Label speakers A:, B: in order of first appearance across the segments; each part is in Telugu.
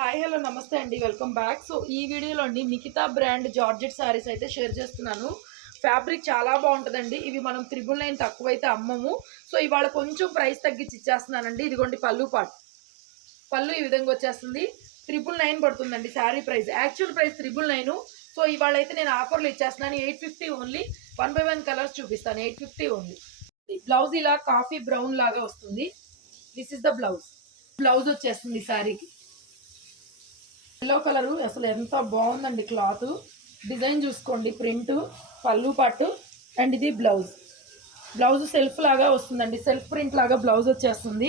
A: హాయ్ హలో నమస్తే అండి. Welcome back. సో ఈ వీడియోలో అండి నిఖితా బ్రాండ్ జార్జెట్ శారీస్ అయితే షేర్ చేస్తున్నాను. ఫ్యాబ్రిక్ చాలా బాగుంటుందండి. ఇవి మనం త్రిబుల్ నైన్ తక్కువైతే అమ్మము. సో ఇవాళ కొంచెం ప్రైస్ తగ్గించి ఇచ్చేస్తున్నానండి. ఇదిగోండి పళ్ళు పాట్. పళ్ళు ఈ విధంగా వచ్చేస్తుంది. త్రిబుల్ నైన్ పడుతుందండి sari price. Actual price triple nine. So ఇవాళ అయితే నేను ఆఫర్లు ఇచ్చేస్తున్నాను. Eight fifty only. One by one colours చూపిస్తాను. Eight fifty only. బ్లౌజ్ ఇలా కాఫీ బ్రౌన్ లాగా వస్తుంది. This is the blouse. Blouse వచ్చేస్తుంది శారీకి. ఎల్లో కలరు అసలు ఎంత బాగుందండి క్లాత్. డిజైన్ చూసుకోండి ప్రింట్ పళ్ళు పట్టు అండ్ ఇది బ్లౌజ్ బ్లౌజ్ సెల్ఫ్ లాగా వస్తుందండి సెల్ఫ్ ప్రింట్ లాగా బ్లౌజ్ వచ్చేస్తుంది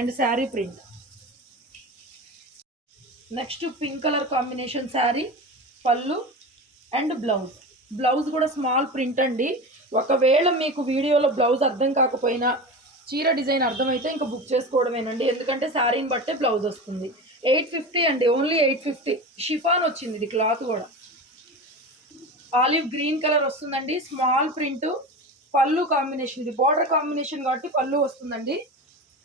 A: and sari print next pink colour combination sari పళ్ళు అండ్ బ్లౌజ్ బ్లౌజ్ కూడా స్మాల్ ప్రింట్ అండి. ఒకవేళ మీకు వీడియోలో బ్లౌజ్ అర్థం కాకపోయినా చీర డిజైన్ అర్థమైతే ఇంకా బుక్ చేసుకోవడమేనండి. ఎందుకంటే శారీని బట్టే బ్లౌజ్ వస్తుంది. ఎయిట్ ఫిఫ్టీ అండి ఓన్లీ ఎయిట్ ఫిఫ్టీ. షిఫాన్ వచ్చింది ఇది క్లాత్ కూడా. ఆలివ్ గ్రీన్ కలర్ వస్తుందండి స్మాల్ ప్రింట్ పళ్ళు కాంబినేషన్. ఇది బార్డర్ కాంబినేషన్ కాబట్టి పళ్ళు వస్తుందండి.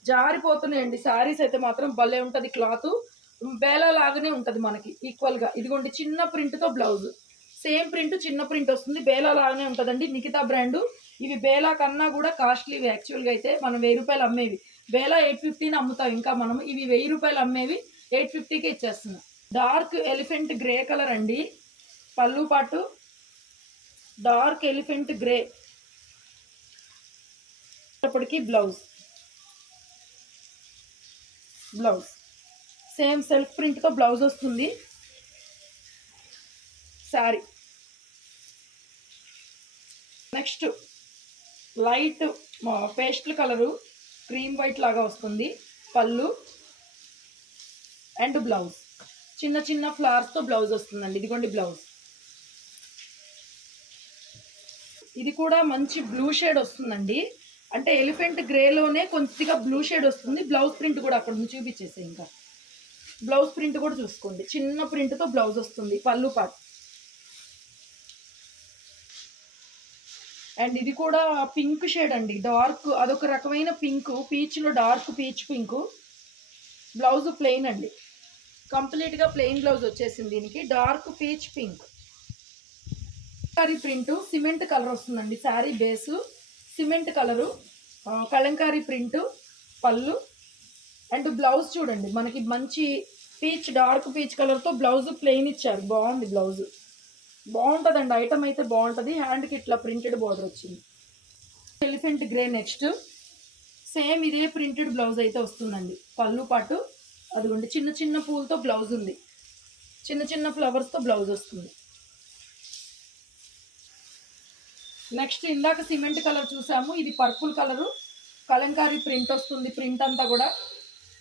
A: జారిపోతున్నాయండి శారీస్ అయితే మాత్రం భలే ఉంటుంది క్లాత్. బేలా లాగానే ఉంటుంది మనకి ఈక్వల్గా ఇదిగోండి చిన్న ప్రింట్తో బ్లౌజ్. సేమ్ ప్రింట్ చిన్న ప్రింట్ వస్తుంది బేలా లాగానే ఉంటుందండి. నిఖితా బ్రాండు. ఇవి బేలా కన్నా కూడా కాస్ట్లీ యాక్చువల్గా అయితే మనం వెయ్యి రూపాయలు అమ్మేవి. బేలా ఎయిట్ ఫిఫ్టీని అమ్ముతాం ఇంకా మనం ఇవి వెయ్యి రూపాయలు అమ్మేవి. ఎయిట్ ఫిఫ్టీకి ఇచ్చేస్తున్నా. డార్క్ ఎలిఫెంట్ గ్రే కలర్ అండి. పళ్ళు పాటు డార్క్ ఎలిఫెంట్ గ్రే. అప్పటికి బ్లౌజ్. బ్లౌజ్. సేమ్ సెల్ఫ్ ప్రింట్తో బ్లౌజ్ వస్తుంది. Sari next light pastel colour cream white లాగా వస్తుంది. పళ్ళు అండ్ బ్లౌజ్ చిన్న చిన్న ఫ్లవర్స్తో బ్లౌజ్ వస్తుందండి. ఇదిగోండి బ్లౌజ్ ఇది కూడా మంచి బ్లూ షేడ్ వస్తుందండి. అంటే ఎలిఫెంట్ గ్రేలోనే కొద్దిగా బ్లూ షేడ్ వస్తుంది. బ్లౌజ్ ప్రింట్ కూడా అక్కడ నుంచి చూపించేసే ఇంకా. బ్లౌజ్ ప్రింట్ కూడా చూసుకోండి. చిన్న ప్రింట్తో బ్లౌజ్ వస్తుంది. పళ్ళు పాట్ అండ్ ఇది కూడా పింక్ షేడ్ అండి. డార్క్ అదొక రకమైన pink పీచ్లో dark peach pink blouse plain అండి. కంప్లీట్గా ప్లెయిన్ బ్లౌజ్ వచ్చేసింది దీనికి. Dark peach pink. Sari print cement colour వస్తుందండి sari base. Cement colour Kalamkari print పళ్ళు. అండ్ బ్లౌజ్ చూడండి మనకి మంచి పీచ్ డార్క్ పీచ్ కలర్తో బ్లౌజ్ ప్లెయిన్ ఇచ్చారు. బాగుంది బ్లౌజ్. బాగుంటుందండి ఐటమ్ అయితే బాగుంటుంది. హ్యాండ్కి ఇట్లా ప్రింటెడ్ బార్డర్ వచ్చింది. Elephant grey next. సేమ్ ఇదే ప్రింటెడ్ బ్లౌజ్ అయితే వస్తుందండి. పళ్ళు పాటు. అదిగోండి చిన్న చిన్న పూలతో బ్లౌజ్ ఉంది. చిన్న చిన్న ఫ్లవర్స్తో బ్లౌజ్ వస్తుంది. నెక్స్ట్ ఇందాక సిమెంట్ కలర్ చూసాము. ఇది పర్పుల్ కలరు కలంకారీ ప్రింట్ వస్తుంది ప్రింట్ అంతా కూడా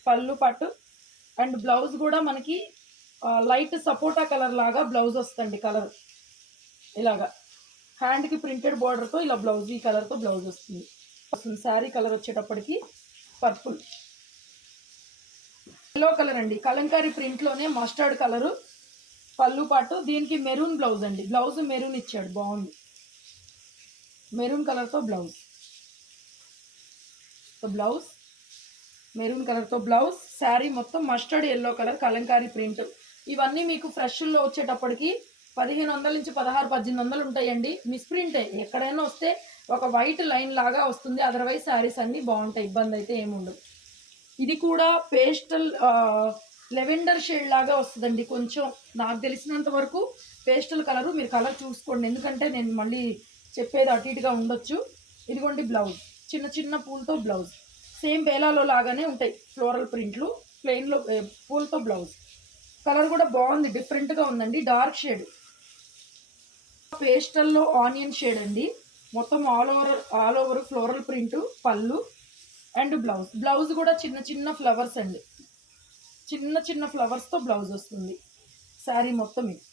A: పళ్ళు పట్టు. అండ్ బ్లౌజ్ కూడా మనకి లైట్ సపోటా కలర్ లాగా బ్లౌజ్ వస్తుంది కలర్ ఇలాగా. హ్యాండ్కి ప్రింటెడ్ బార్డర్తో ఇలా బ్లౌజ్ ఈ కలర్తో బ్లౌజ్ వస్తుంది. వస్తుంది. శారీ కలర్ వచ్చేటప్పటికి పర్పుల్ ఎల్లో కలర్ అండి. కలంకారీ ప్రింట్లోనే మస్టర్డ్ కలరు పళ్ళు పాటు దీనికి మెరూన్ బ్లౌజ్ అండి. బ్లౌజ్ మెరూన్ ఇచ్చాడు బాగుంది. మెరూన్ కలర్తో బ్లౌజ్ బ్లౌజ్ మెరూన్ కలర్తో బ్లౌజ్ శారీ మొత్తం mustard yellow colour Kalamkari print ఇవన్నీ మీకు ఫ్రెష్లో వచ్చేటప్పటికి పదిహేను వందల నుంచి పదహారు పద్దెనిమిది వందలు ఉంటాయండి. మిస్ప్రింటే ఎక్కడైనా వస్తే ఒక వైట్ లైన్ లాగా వస్తుంది. అదర్వైజ్ శారీస్ అన్నీ బాగుంటాయి. ఇబ్బంది అయితే ఏముండదు ఇది కూడా పేస్టల్ లెవెండర్ షేడ్ లాగా వస్తుందండి. కొంచెం నాకు తెలిసినంత వరకు పేస్టల్ కలరు మీరు కలర్ చూసుకోండి. ఎందుకంటే నేను మళ్ళీ చెప్పేది అటు ఇటుగా ఉండొచ్చు. ఇదిగోండి బ్లౌజ్. చిన్న చిన్న పూలతో బ్లౌజ్. సేమ్ బేలాలో లాగానే ఉంటాయి ఫ్లోరల్ ప్రింట్లు. ప్లెయిన్లో పూలతో బ్లౌజ్. కలర్ కూడా బాగుంది. డిఫరెంట్గా ఉందండి. Dark shade. పేస్టల్లో ఆనియన్ షేడ్ అండి. మొత్తం all over all over floral print పళ్ళు. And blouse. బ్లౌజ్ కూడా చిన్న చిన్న ఫ్లవర్స్ అండి. చిన్న చిన్న ఫ్లవర్స్తో బ్లౌజ్ వస్తుంది. శారీ మొత్తం ఇది.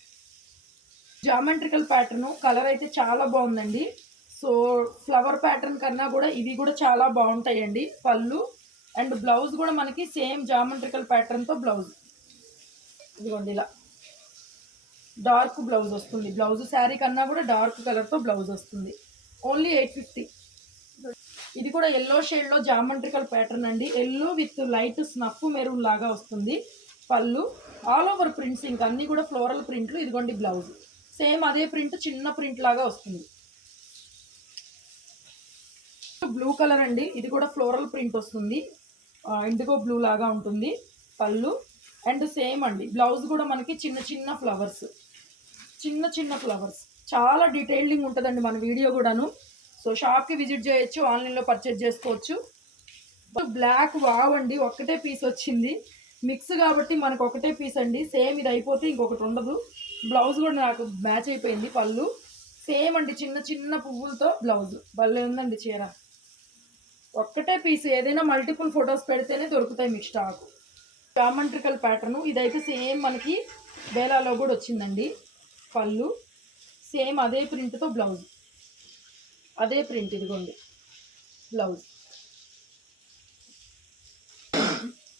A: జామెట్రికల్ ప్యాటర్ను కలర్ అయితే చాలా బాగుందండి. సో ఫ్లవర్ ప్యాటర్న్ కన్నా కూడా ఇవి కూడా చాలా బాగుంటాయండి. పళ్ళు అండ్ బ్లౌజ్ కూడా మనకి సేమ్ జామెట్రికల్ ప్యాటర్న్తో బ్లౌజ్. ఇదిగోండి ఇలా. డార్క్ బ్లౌజ్ వస్తుంది. బ్లౌజ్ శారీ కన్నా కూడా డార్క్ కలర్తో బ్లౌజ్ వస్తుంది. Only eight fifty. ఇది కూడా ఎల్లో షేడ్లో జామెట్రికల్ ప్యాటర్న్ అండి. Yellow with light snuff maroon లాగా వస్తుంది. పళ్ళు ఆల్ ఓవర్ ప్రింట్స్ ఇంకా అన్నీ కూడా ఫ్లోరల్ ప్రింట్లు ఇదిగోండి బ్లౌజ్ సేమ్ అదే ప్రింట్ చిన్న ప్రింట్ లాగా వస్తుంది. బ్లూ కలర్ అండి. ఇది కూడా ఫ్లోరల్ ప్రింట్ వస్తుంది. ఇండిగో బ్లూ లాగా ఉంటుంది. పళ్ళు అండ్ సేమ్ అండి. బ్లౌజ్ కూడా మనకి చిన్న చిన్న ఫ్లవర్స్ చిన్న చిన్న ఫ్లవర్స్ చాలా డీటెయిలింగ్ ఉంటుందండి మన వీడియో కూడాను. సో షాప్కి విజిట్ చేయొచ్చు ఆన్లైన్లో పర్చేజ్ చేసుకోవచ్చు. బ్లాక్ వావ్ అండి ఒక్కటే పీస్ వచ్చింది. మిక్స్ కాబట్టి మనకు ఒకటే పీస్ అండి. సేమ్ ఇది అయిపోతే ఇంకొకటి ఉండదు. బ్లౌజ్ కూడా నాకు మ్యాచ్ అయిపోయింది పళ్ళు. సేమ్ అండి చిన్న చిన్న పువ్వులతో బ్లౌజ్. భలే ఉందండి చీర. ఒక్కటే పీస్ ఏదైనా మల్టిపుల్ ఫొటోస్ పెడితేనే దొరుకుతాయి మీకు స్టాక్ జామెట్రికల్ ప్యాటర్ను ఇదైతే సేమ్ మనకి బేలాలో కూడా వచ్చిందండి పళ్ళు. సేమ్ అదే ప్రింట్తో బ్లౌజ్. అదే ప్రింట్ ఇదిగోండి. బ్లౌజ్.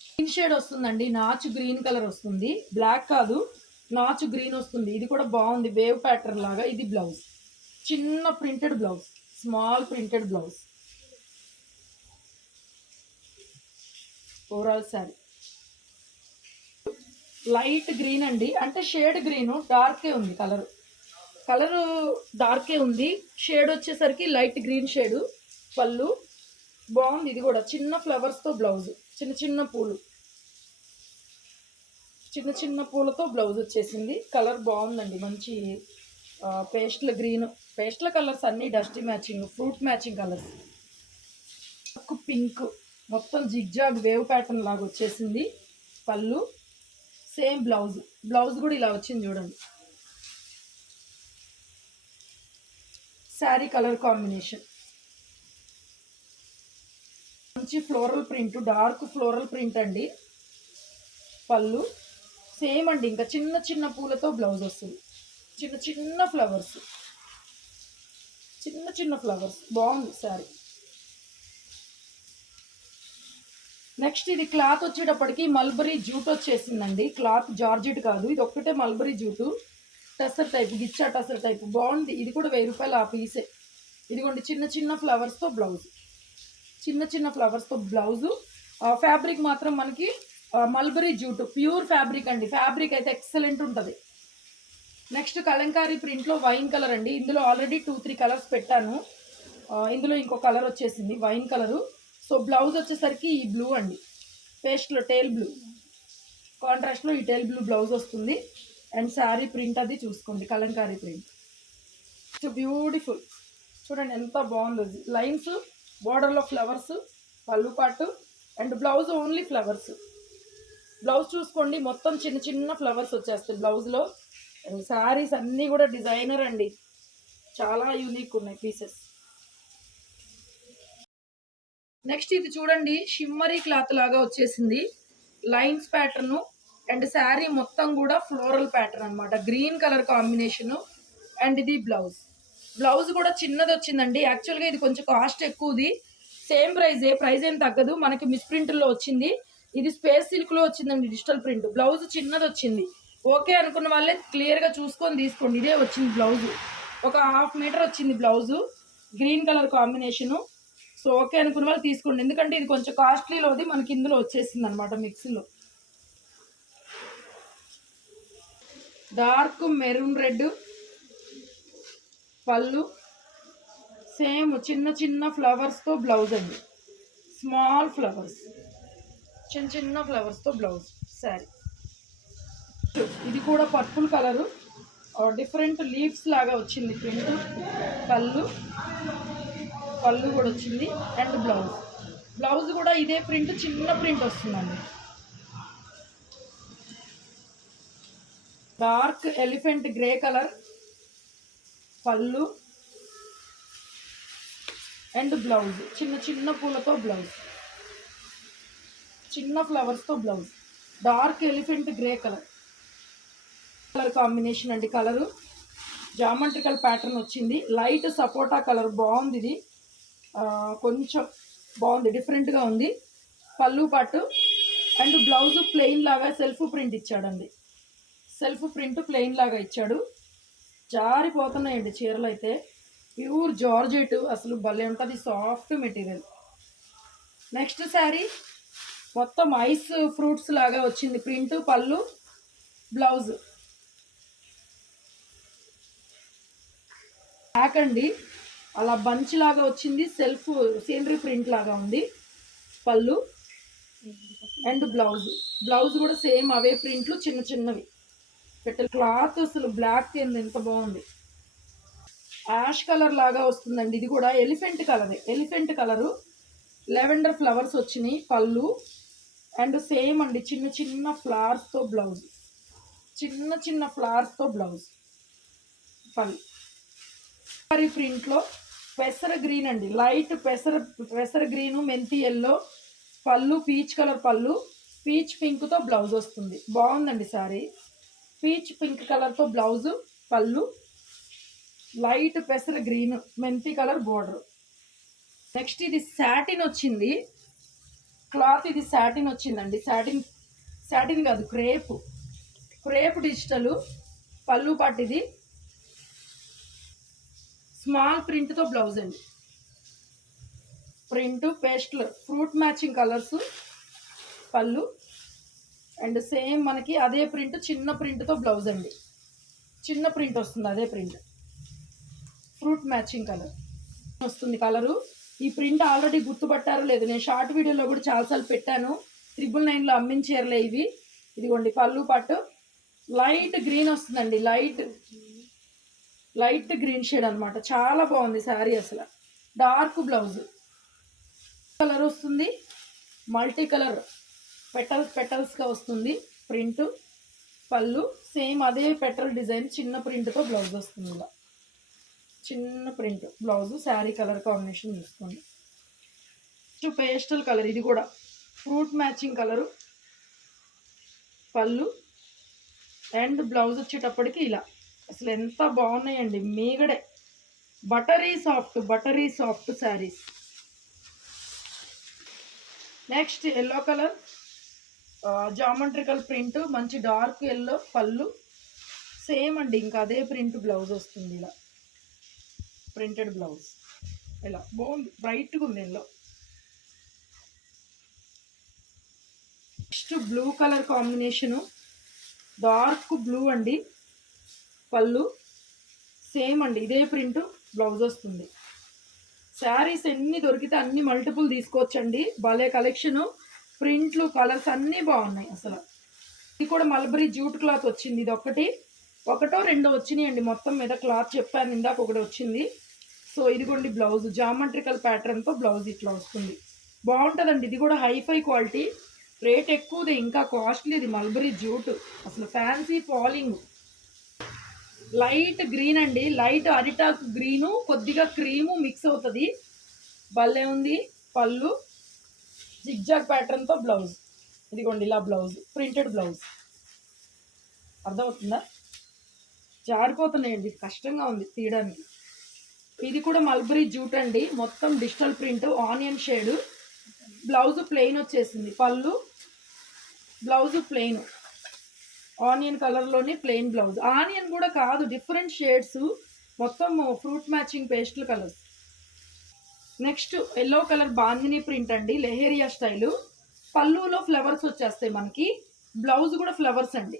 A: గ్రీన్ షేడ్ వస్తుందండి. నాచు గ్రీన్ కలర్ వస్తుంది. బ్లాక్ కాదు నాచు గ్రీన్ వస్తుంది. ఇది కూడా బాగుంది. వేవ్ ప్యాటర్న్ లాగా ఇది బ్లౌజ్. చిన్న printed blouse. Small printed blouse. Overall sari light green అండి. అంటే షేడ్ గ్రీన్ డార్కే ఉంది కలర్. కలరు డార్కే ఉంది. షేడ్ వచ్చేసరికి లైట్ గ్రీన్ షేడ్ పళ్ళు. బాగుంది ఇది కూడా. చిన్న ఫ్లవర్స్తో బ్లౌజ్ చిన్న చిన్న పూలు. చిన్న చిన్న పూలతో బ్లౌజ్ వచ్చేసింది. కలర్ బాగుందండి. మంచి పేస్ట్ల గ్రీన్. పేస్ట్ల కలర్స్ అన్నీ dust matching fruit matching colours. Pink. మొత్తం జిగ్జాగ్ వేవ్ ప్యాటర్న్ లాగా వచ్చేసింది. పళ్ళు. Same blouse. బ్లౌజ్ కూడా ఇలా వచ్చింది చూడండి. Sari colour combination. మంచి floral print dark floral print అండి. పళ్ళు. సేమ్ అండి ఇంకా చిన్న చిన్న పూలతో బ్లౌజ్ వస్తుంది. చిన్న చిన్న ఫ్లవర్స్ చిన్న చిన్న ఫ్లవర్స్ బాగుంది శారీ. నెక్స్ట్ ఇది క్లాత్ వచ్చేటప్పటికి మల్బరీ జూట్ వచ్చేసిందండి. క్లాత్ జార్జెట్ కాదు ఇది ఒక్కటే mulberry jute tussar type ghicha tussar type. బాగుంది. ఇది కూడా వెయ్యి రూపాయలు ఆ పీసే. ఇదిగోండి చిన్న చిన్న ఫ్లవర్స్తో బ్లౌజ్. చిన్న చిన్న ఫ్లవర్స్తో బ్లౌజు. ఫ్యాబ్రిక్ మాత్రం మనకి మల్బరీ జ్యూట్ ప్యూర్ ఫ్యాబ్రిక్ అండి. ఫ్యాబ్రిక్ అయితే ఎక్సలెంట్ ఉంటుంది. నెక్స్ట్ కలంకారీ ప్రింట్లో వైన్ కలర్ అండి. ఇందులో ఆల్రెడీ టూ త్రీ కలర్స్ పెట్టాను. ఇందులో ఇంకో కలర్ వచ్చేసింది వైన్ కలరు. సో బ్లౌజ్ వచ్చేసరికి ఈ బ్లూ అండి. పేస్ట్లో టేల్ బ్లూ. కాంట్రాస్ట్లో ఈ టేల్ బ్లూ బ్లౌజ్ వస్తుంది. అండ్ శారీ ప్రింట్ అది చూసుకోండి కలంకారీ ప్రింట్. బ్యూటిఫుల్ చూడండి ఎంత బాగుందో. లైన్స్ బోర్డర్లో ఫ్లవర్స్ పళ్ళు పాటు and blouse only flowers blouse చూసుకోండి మొత్తం చిన్న చిన్న ఫ్లవర్స్ వచ్చేస్తాయి బ్లౌజ్లో అండ్ శారీస్ అన్నీ కూడా డిజైనర్ అండి. చాలా యూనిక్ ఉన్నాయి పీసెస్ నెక్స్ట్ ఇది చూడండి షిమ్మరీ క్లాత్ లాగా వచ్చేసింది. లైన్స్ ప్యాటర్ను అండ్ శారీ మొత్తం కూడా ఫ్లోరల్ ప్యాటర్న్ అనమాట గ్రీన్ కలర్ కాంబినేషన్ అండ్ ఇది బ్లౌజ్. బ్లౌజ్ కూడా చిన్నది వచ్చిందండి. యాక్చువల్గా ఇది కొంచెం కాస్ట్ ఎక్కువది. సేమ్ ప్రైజే ప్రైస్ ఏం తగ్గదు. మనకి మిస్ ప్రింట్లో వచ్చింది. ఇది స్పేస్ సిల్క్లో వచ్చిందండి డిజిటల్ ప్రింట్. బ్లౌజ్ చిన్నది వచ్చింది. ఓకే అనుకున్న వాళ్ళే క్లియర్గా చూసుకొని తీసుకోండి. ఇదే వచ్చింది బ్లౌజు. ఒక హాఫ్ మీటర్ వచ్చింది blouse. Green colour combination. So okay అనుకున్న వాళ్ళు తీసుకోండి. ఎందుకంటే ఇది కొంచెం కాస్ట్లీలోది మనకి ఇందులో వచ్చేసింది అనమాట మిక్సీలో. డార్క్ మెరూన్ రెడ్ పళ్ళు సేమ్ చిన్న చిన్న ఫ్లవర్స్తో బ్లౌజ్ అండి. స్మాల్ ఫ్లవర్స్ చిన్న చిన్న ఫ్లవర్స్తో బ్లౌజ్ శారీ ఇది కూడా పర్పుల్ కలరు. డిఫరెంట్ లీవ్స్ లాగా వచ్చింది ప్రింట్ పళ్ళు పళ్ళు కూడా వచ్చింది అండ్ బ్లౌజ్. బ్లౌజ్ కూడా ఇదే ప్రింట్ చిన్న ప్రింట్ వస్తుందండి. డార్క్ ఎలిఫెంట్ గ్రే కలర్ పళ్ళు అండ్ బ్లౌజ్. చిన్న చిన్న పూలతో బ్లౌజ్. చిన్న ఫ్లవర్స్తో blouse. Dark elephant grey colour. Colour combination అండి కలరు. జామెట్రికల్ ప్యాటర్న్ వచ్చింది. లైట్ సపోటా కలర్ బాగుంది ఇది. కొంచెం బాగుంది డిఫరెంట్గా ఉంది. పళ్ళు పట్టు అండ్ బ్లౌజ్ ప్లెయిన్ లాగా సెల్ఫ్ ప్రింట్ ఇచ్చాడండి. సెల్ఫ్ ప్రింట్ ప్లెయిన్ లాగా ఇచ్చాడు. జారిపోతున్నాయండి చీరలు అయితే. Pure georgette. అసలు భలే ఉంటుంది సాఫ్ట్ మెటీరియల్. నెక్స్ట్ శారీ మొత్తం ఐస్ ఫ్రూట్స్ లాగా వచ్చింది. ప్రింట్ పళ్ళు బ్లౌజ్. బ్యాక్ అండి. అలా బంచ్ లాగా వచ్చింది సెల్ఫ్ సీనరీ ప్రింట్ లాగా ఉంది. పళ్ళు అండ్ బ్లౌజ్. బ్లౌజ్ కూడా సేమ్ అవే ప్రింట్లు చిన్న చిన్నవి. పెట్టే క్లాత్ అసలు బ్లాక్ ఏంది ఎంత బాగుంది. యాష్ కలర్ లాగా వస్తుందండి. ఇది కూడా ఎలిఫెంట్ కలరే. Elephant colour. లెవెండర్ ఫ్లవర్స్ వచ్చినాయి పళ్ళు. అండ్ సేమ్ అండి చిన్న చిన్న ఫ్లవర్స్తో బ్లౌజ్. చిన్న చిన్న ఫ్లవర్స్తో బ్లౌజ్. పళ్ళు. సారీ ప్రింట్లో పెసర గ్రీన్ అండి. లైట్ పెసర పెసర గ్రీను మెంతి ఎల్లో. పళ్ళు పీచ్ కలర్ పళ్ళు. పీచ్ పింక్తో బ్లౌజ్ వస్తుంది. బాగుందండి సారీ. పీచ్ పింక్ కలర్తో బ్లౌజు పళ్ళు లైట్ పెసర గ్రీన్ మెంతి కలర్ బోర్డర్. నెక్స్ట్ ఇది శాటిన్ వచ్చింది. క్లాత్ ఇది శాటిన్ వచ్చిందండి. శాటిన్ శాటిన్ కాదు క్రేప్. క్రేప్ డిజిటల్ పళ్ళు పట్టు ఇది. స్మాల్ ప్రింట్తో బ్లౌజ్ అండి. Print pastel fruit matching colours పళ్ళు. అండ్ సేమ్ మనకి అదే ప్రింట్ చిన్న ప్రింట్తో బ్లౌజ్ అండి. చిన్న ప్రింట్ వస్తుంది అదే ప్రింట్. ఫ్రూట్ మ్యాచింగ్ కలర్ వస్తుంది కలరు. ఈ ప్రింట్ ఆల్రెడీ గుర్తుపట్టారో లేదు నేను షార్ట్ వీడియోలో కూడా చాలాసార్లు పెట్టాను. త్రిబుల్ నైన్లో అమ్మించేర్లే ఇవి. ఇదిగోండి పళ్ళు పట్టు. లైట్ గ్రీన్ వస్తుందండి లైట్. లైట్ గ్రీన్ షేడ్ అనమాట చాలా బాగుంది శారీ అసలు. Dark blouse. కలర్ వస్తుంది. Multi colour. పెటల్స్ పెటల్స్గా వస్తుంది. ప్రింట్ పళ్ళు సేమ్ అదే పెటల్ డిజైన్ చిన్న ప్రింట్తో బ్లౌజ్ వస్తుంది ఇలా. చిన్న print blouse sari colour combination చూసుకోండి పేస్టల్ కలర్ ఇది కూడా. ఫ్రూట్ మ్యాచింగ్ కలరు పళ్ళు అండ్ బ్లౌజ్ వచ్చేటప్పటికి ఇలా. అసలు ఎంత బాగున్నాయండి మీగడే. Buttery soft buttery soft saris. Next yellow colour geometrical print మంచి డార్క్ ఎల్లో పళ్ళు. సేమ్ అండి ఇంకా అదే ప్రింట్ బ్లౌజ్ వస్తుంది ఇలా. Printed blouse. ఇలా బాగుంది బ్రైట్గా ఉంది yellow. Next blue colour combination. Dark blue అండి పళ్ళు. సేమ్ అండి ఇదే ప్రింట్ బ్లౌజ్ వస్తుంది. శారీస్ ఎన్ని దొరికితే అన్ని మల్టిపుల్ తీసుకోవచ్చండి. భలే కలెక్షను. ప్రింట్లు కలర్స్ అన్నీ బాగున్నాయి అసలు. ఇది కూడా మల్బరీ జ్యూట్ క్లాత్ వచ్చింది. ఇది ఒకటి. ఒకటో రెండో వచ్చినాయండి. మొత్తం మీద క్లాత్ చెప్పాను ఇందాక ఒకటి వచ్చింది. సో ఇదిగోండి బ్లౌజ్. జామెట్రికల్ ప్యాటర్న్తో బ్లౌజ్ ఇట్లా వస్తుంది. బాగుంటుందండి. ఇది కూడా హైఫై క్వాలిటీ. రేట్ ఎక్కువది ఇంకా కాస్ట్లీ ఇది మల్బరీ జ్యూట్. అసలు ఫ్యాన్సీ ఫాలింగ్. లైట్ గ్రీన్ అండి. లైట్ అరిటాక్ గ్రీను కొద్దిగా క్రీము మిక్స్ అవుతుంది. భలే ఉంది. పళ్ళు. జిగ్జాగ్ ప్యాటర్న్తో బ్లౌజ్ ఇదిగోండి ఇలా బ్లౌజ్ ప్రింటెడ్ బ్లౌజ్ అర్థమవుతుందా? జారిపోతున్నాయండి కష్టంగా ఉంది తీయడానికి. ఇది కూడా మల్బరీ జూట్ అండి. మొత్తం digital print onion shade blouse plain వచ్చేసింది. పళ్ళు బ్లౌజ్ ప్లెయిన్ ఆనియన్ కలర్లోనే ప్లెయిన్ బ్లౌజ్ ఆనియన్ కూడా కాదు డిఫరెంట్ షేడ్స్ మొత్తం fruit matching pastel colours next yellow colour bandhani print అండి లెహేరియా స్టైలు. పళ్ళులో ఫ్లవర్స్ వచ్చేస్తాయి మనకి. బ్లౌజ్ కూడా ఫ్లవర్స్ అండి.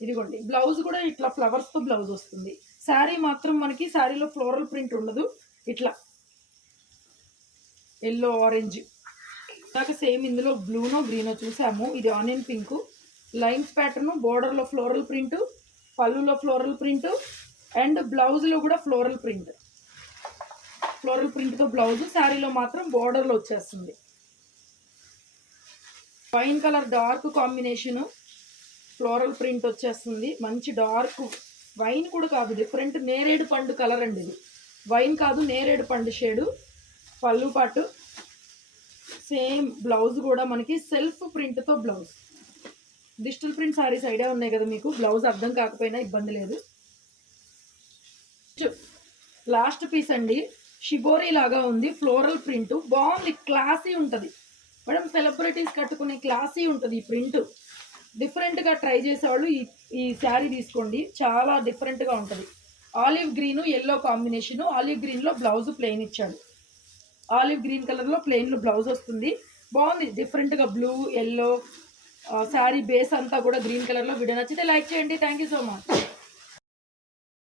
A: ఇదిగోండి బ్లౌజ్ కూడా ఇట్లా ఫ్లవర్స్తో బ్లౌజ్ వస్తుంది. శారీ మాత్రం మనకి శారీలో ఫ్లోరల్ ప్రింట్ ఉండదు. ఇట్లా. Yellow orange. ఇందాక సేమ్ ఇందులో బ్లూనో గ్రీనో చూసాము. ఇది ఆనియన్ పింక్. లైన్స్ ప్యాటర్ను బోర్డర్లో ఫ్లోరల్ ప్రింట్ పళ్ళులో ఫ్లోరల్ ప్రింట్ అండ్ బ్లౌజ్లో కూడా ఫ్లోరల్ ప్రింట్. ఫ్లోరల్ ప్రింట్తో బ్లౌజ్ శారీలో మాత్రం బోర్డర్లో వచ్చేస్తుంది. Wine colour dark combination floral print వచ్చేస్తుంది. మంచి డార్క్ వైన్ కూడా కాదు డిఫరెంట్ నేరేడు పండు కలర్ అండి ఇది. వైన్ కాదు నేరేడు పండు షేడు పళ్ళు పాటు సేమ్ బ్లౌజ్ కూడా మనకి self ప్రింట్తో blouse. Digital print saris idea ఉన్నాయి కదా మీకు బ్లౌజ్ అర్థం కాకపోయినా ఇబ్బంది లేదు. లాస్ట్ పీస్ అండి. షిబోరీ లాగా ఉంది ఫ్లోరల్ ప్రింట్ బాగుంది క్లాసీ ఉంటుంది. మేడం సెలబ్రిటీస్ కట్టుకునే క్లాసీ ఉంటుంది ఈ ప్రింట్ డిఫరెంట్గా ట్రై చేసేవాళ్ళు ఈ ఈ శారీ తీసుకోండి. చాలా డిఫరెంట్గా ఉంటుంది. Olive green yellow combination olive గ్రీన్లో బ్లౌజ్ ప్లెయిన్ ఇచ్చాడు. ఆలివ్ గ్రీన్ కలర్లో ప్లెయిన్లో బ్లౌజ్ వస్తుంది. బాగుంది డిఫరెంట్గా బ్లూ ఎల్లో శారీ బేస్ అంతా కూడా గ్రీన్ కలర్లో వీడియో నచ్చితే లైక్ చేయండి. Thank you so much